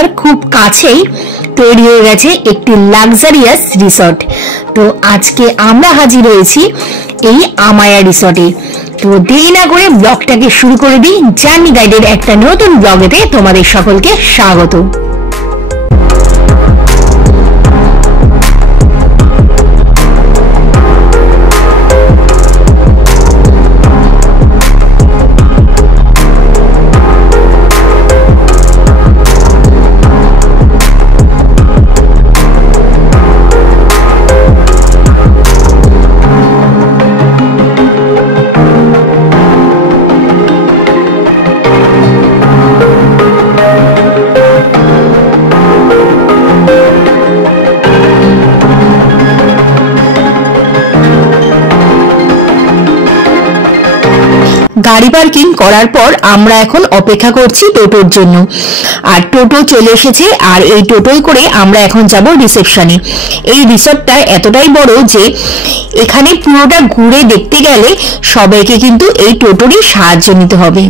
রাস্তার খুব কাছেই তৈরি হয়ে গেছে একটি লাক্সারিয়াস রিসর্ট। তো আজকে আমরা হাজির হয়েছি এই আমায়া রিসর্টে। তো দেরি না করে ব্লগটাকে শুরু করে দিই। জার্নি গাইডের একটা নতুন ব্লগেতে তোমাদের সকলকে স্বাগত। গাড়ি পার্কিং করার পর আমরা এখন অপেক্ষা করছি টোটোর জন্য। আর টোটো চলে এসেছে, আর এই টোটোয় করে আমরা এখন যাব রিসেপশনে। এই রিসর্টটা এতটাই বড় যে এখানে পুরোটা ঘুরে দেখতে গেলে সবাইকে কিন্তু এই টোটোরই সাহায্য নিতে হবে।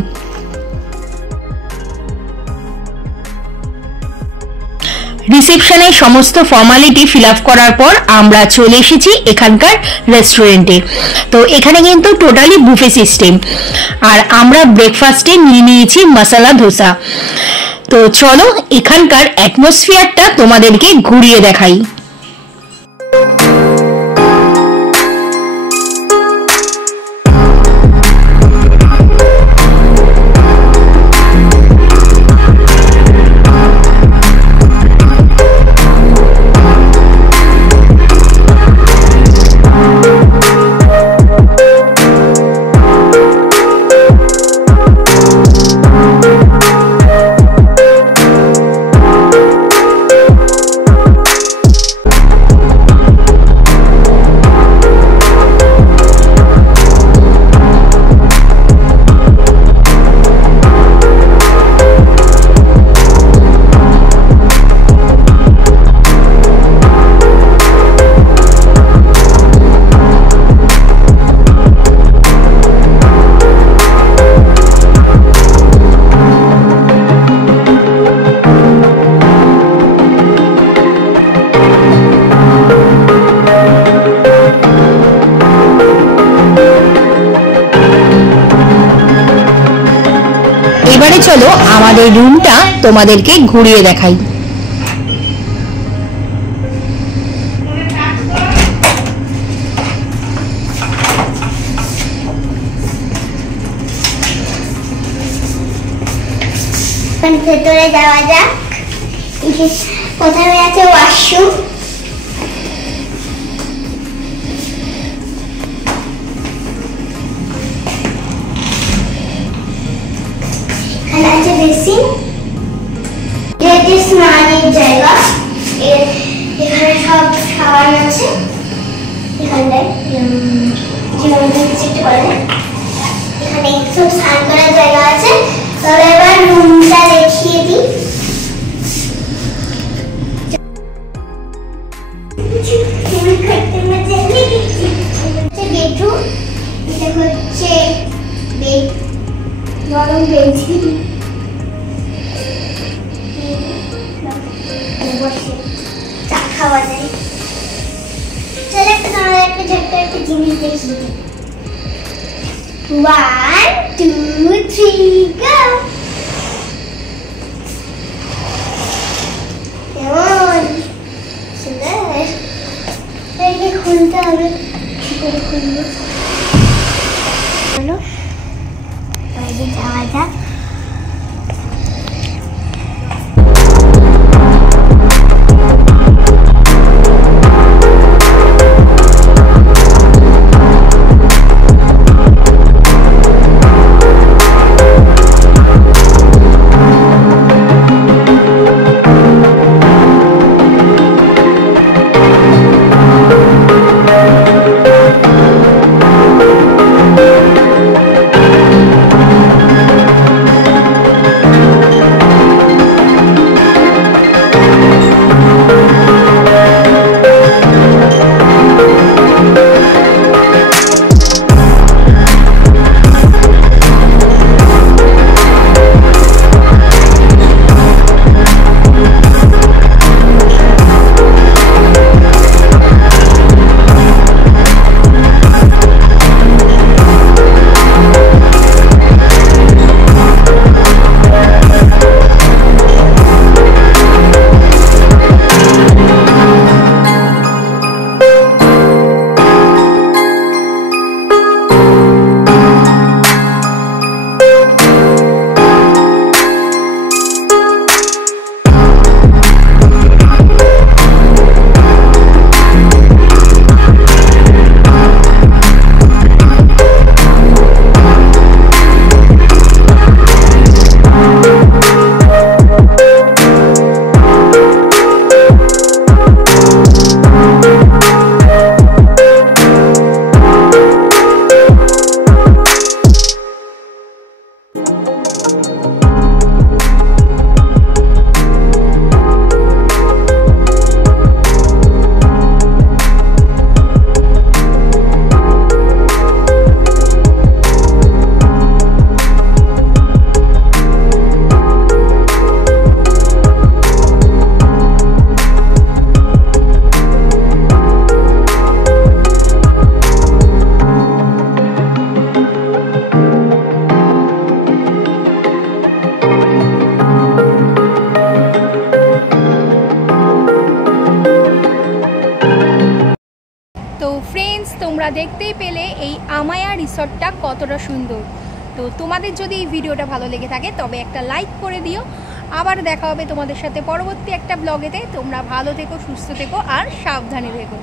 রিসেপশনে সমস্ত ফর্মালিটি ফিল আপ করার পর আমরা চলে এসেছি এখানকার রেস্টুরেন্টে। তো এখানে কিন্তু টোটালি বুফে সিস্টেম, আর আমরা ব্রেকফাস্টে নিয়ে নিয়েছি মশলা ধোসা। তো চলো এখানকার অ্যাটমসফিয়ারটা তোমাদেরকে ঘুরিয়ে দেখাই। এবারে চলো আমাদের রুমটা তোমাদেরকে ঘুরিয়ে দেখাই। ভেতরে যাওয়া যাক। প্রথমে আছে ওয়াশরুম, এখানে আছে বেসিন, এটা স্নানের জায়গা, এখানে সব সাবান আছে, এখানটায় এখানে সব স্নান করার জায়গা আছে। তবে এবার রুমটা দেখিয়ে দিই। বেডরুম, এটা হচ্ছে বেড, নরম বেঞ্চ, বসে চা খাওয়া যায়। চলো তোমাদের একটা ছোট্ট একটা জিনিস দেখিয়ে দিই। 1 2 3 go। কেমন সুন্দর, এটাকে খুলতে হবে। কি করে খুলবো? চলো বাইরে যাওয়া যাক। দেখতেই পেলে এই আমায়া রিসর্টটা কতটা সুন্দর। তো তোমাদের যদি এই ভিডিওটা ভালো লেগে থাকে তবে একটা লাইক করে দিও। আবার দেখা হবে তোমাদের সাথে পরবর্তী একটা ব্লগেতে। তোমরা ভালো থেকো, সুস্থ থেকো আর সাবধানে থেকো।